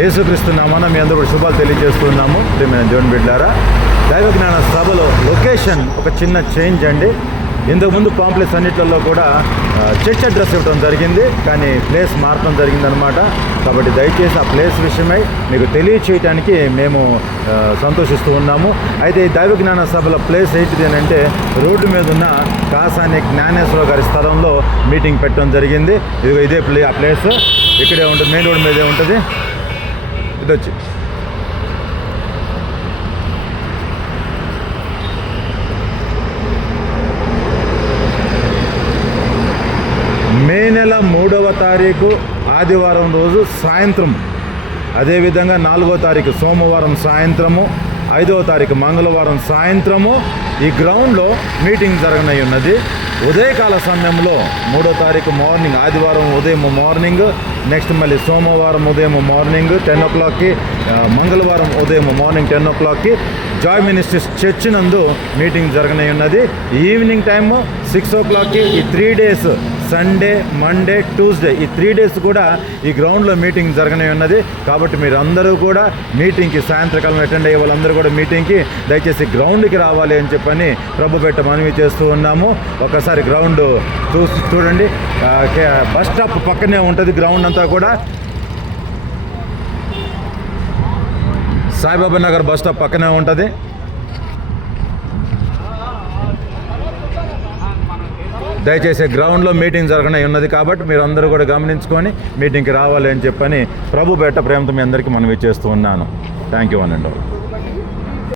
యేసుక్రీస్తు నామమున మీ అందరూ శుభాలు తెలియజేస్తున్నాము. ప్రియమైన దేవుని బిడ్డలారా, దైవ జ్ఞాన సభలో లొకేషన్ ఒక చిన్న చేంజ్ అండి. ఇంతకుముందు కాంప్లెక్స్ అన్నిట్లలో కూడా చర్చ్ అడ్రస్ ఇవ్వడం జరిగింది, కానీ ప్లేస్ మార్చడం జరిగిందనమాట. కాబట్టి దయచేసి ఆ ప్లేస్ విషయమై మీకు తెలియచేయడానికి మేము సంతోషిస్తూ ఉన్నాము. అయితే ఈ దైవ జ్ఞాన సభల ప్లేస్ ఏంటిది అని అంటే, రోడ్డు మీద ఉన్న కాసాని జ్ఞానేశ్వర గారి స్థలంలో మీటింగ్ పెట్టడం జరిగింది. ఇదే ఆ ప్లేస్ ఇక్కడే ఉంటుంది, మెయిన్ రోడ్ మీదే ఉంటుంది. ఇది వచ్చి మే నెల 3వ తారీఖు ఆదివారం రోజు సాయంత్రం, అదేవిధంగా 4వ తారీఖు సోమవారం సాయంత్రము, 5వ తారీఖు మంగళవారం సాయంత్రము ఈ గ్రౌండ్లో మీటింగ్ జరగనై ఉన్నది. ఉదయకాల సమయంలో 3వ తారీఖు మార్నింగ్, ఆదివారం ఉదయం మార్నింగ్, నెక్స్ట్ మళ్ళీ సోమవారం ఉదయం మార్నింగ్ 10 o'clockకి, మంగళవారం ఉదయం మార్నింగ్ 10 o'clockకి జాయ్ మినిస్ట్రీస్ చర్చ్ నందు మీటింగ్ జరగనై ఉన్నది. Evening time 6 o'clockకి. ఈ 3 days సండే, మండే, ట్యూస్డే ఈ 3 days కూడా ఈ గ్రౌండ్లో మీటింగ్ జరగనే ఉన్నది. కాబట్టి మీరు అందరూ కూడా మీటింగ్కి సాయంత్రకాలం అటెండ్ అయ్యే వాళ్ళందరూ కూడా మీటింగ్కి దయచేసి గ్రౌండ్కి రావాలి అని చెప్పని ప్రభు పెట్ట మనవి చేస్తూ ఉన్నాము. ఒకసారి గ్రౌండ్ చూడండి, బస్ స్టాప్ పక్కనే ఉంటుంది గ్రౌండ్ అంతా కూడా. సాయిబాబా నగర్ బస్ స్టాప్ పక్కనే ఉంటుంది. దయచేసి గ్రౌండ్లో మీటింగ్ జరగనే ఉన్నది కాబట్టి మీరు అందరూ కూడా గమనించుకొని మీటింగ్కి రావాలి అని చెప్పని ప్రభు పెట్ట ప్రేమతో మీ అందరికీ మనవి చేస్తూ ఉన్నాను. థ్యాంక్ యూ అనండి.